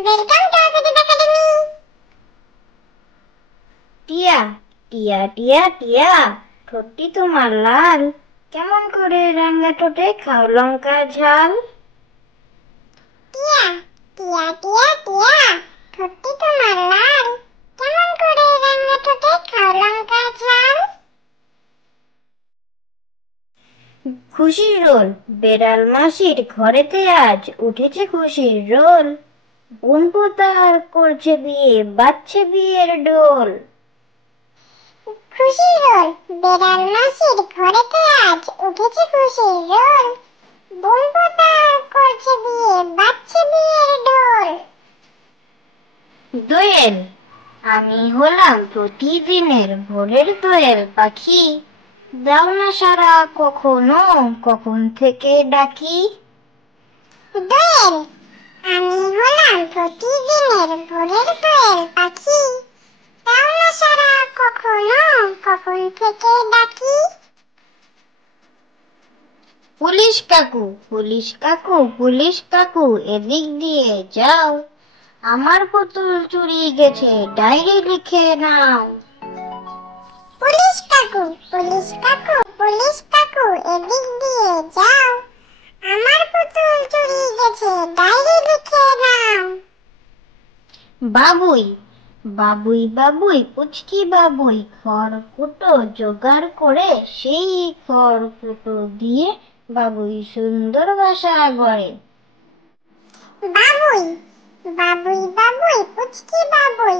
Welcome to Abhijit Academy. টিয়া টিয়া টিয়া টিয়া, ঠোঁটটি তোমার লাল, কেমন করে রাঙা ঠোঁটে খাও লঙ্কা ঝাল? টিয়া টিয়া টিয়া টিয়া, ঠোঁটটি তোমার লাল, কেমন করে রাঙা ঠোঁটে খাও লঙ্কা ঝাল? খুশির রোল, বেড়াল মাসির ঘরেতে আজ উঠেছে খুশির রোল। বোনপো তার করছে বিয়ে, বাজছে বিয়ের ডোল। খুশির রোল, বেড়াল মাসির ঘরেতে আজ উঠেছে খুশির রোল। বোনপো তার করছে বিয়ে, বাজছে বিয়ের ডোল। দোয়েল, আমি হলাম প্রতিদিনের ভোরের দোয়েল পাখি, দাও না সারা কখনো, কখন থেকে ডাকি। দোয়েল, আমি হলাম প্রতিদিনের ভোরের দোয়েল পাখি, দাও না সাড়া কখনো, কখন থেকে ডাকি। পুলিশ কাকু, পুলিশ কাকু, পুলিশ কাকু, এদিক দিয়ে যাও, আমার পুতুল চুরি গেছে, ডায়েরি লিখে নাও। পুলিশ কাকু, পুলিশ কাকু, পুলিশ কাকু, এদিক দিয়ে যাও, আমার পুতুল চুরি গেছে, ডায়েরি লিখে নাও। বাবুই, বাবুই বাবুই, পুচকি বাবুই, খড়কুটো জোগাড় করে সেই খড়কুটো দিয়ে বাবুই সুন্দর বাসা গড়ে। বাবুই, বাবুই বাবুই, পুচকি বাবুই,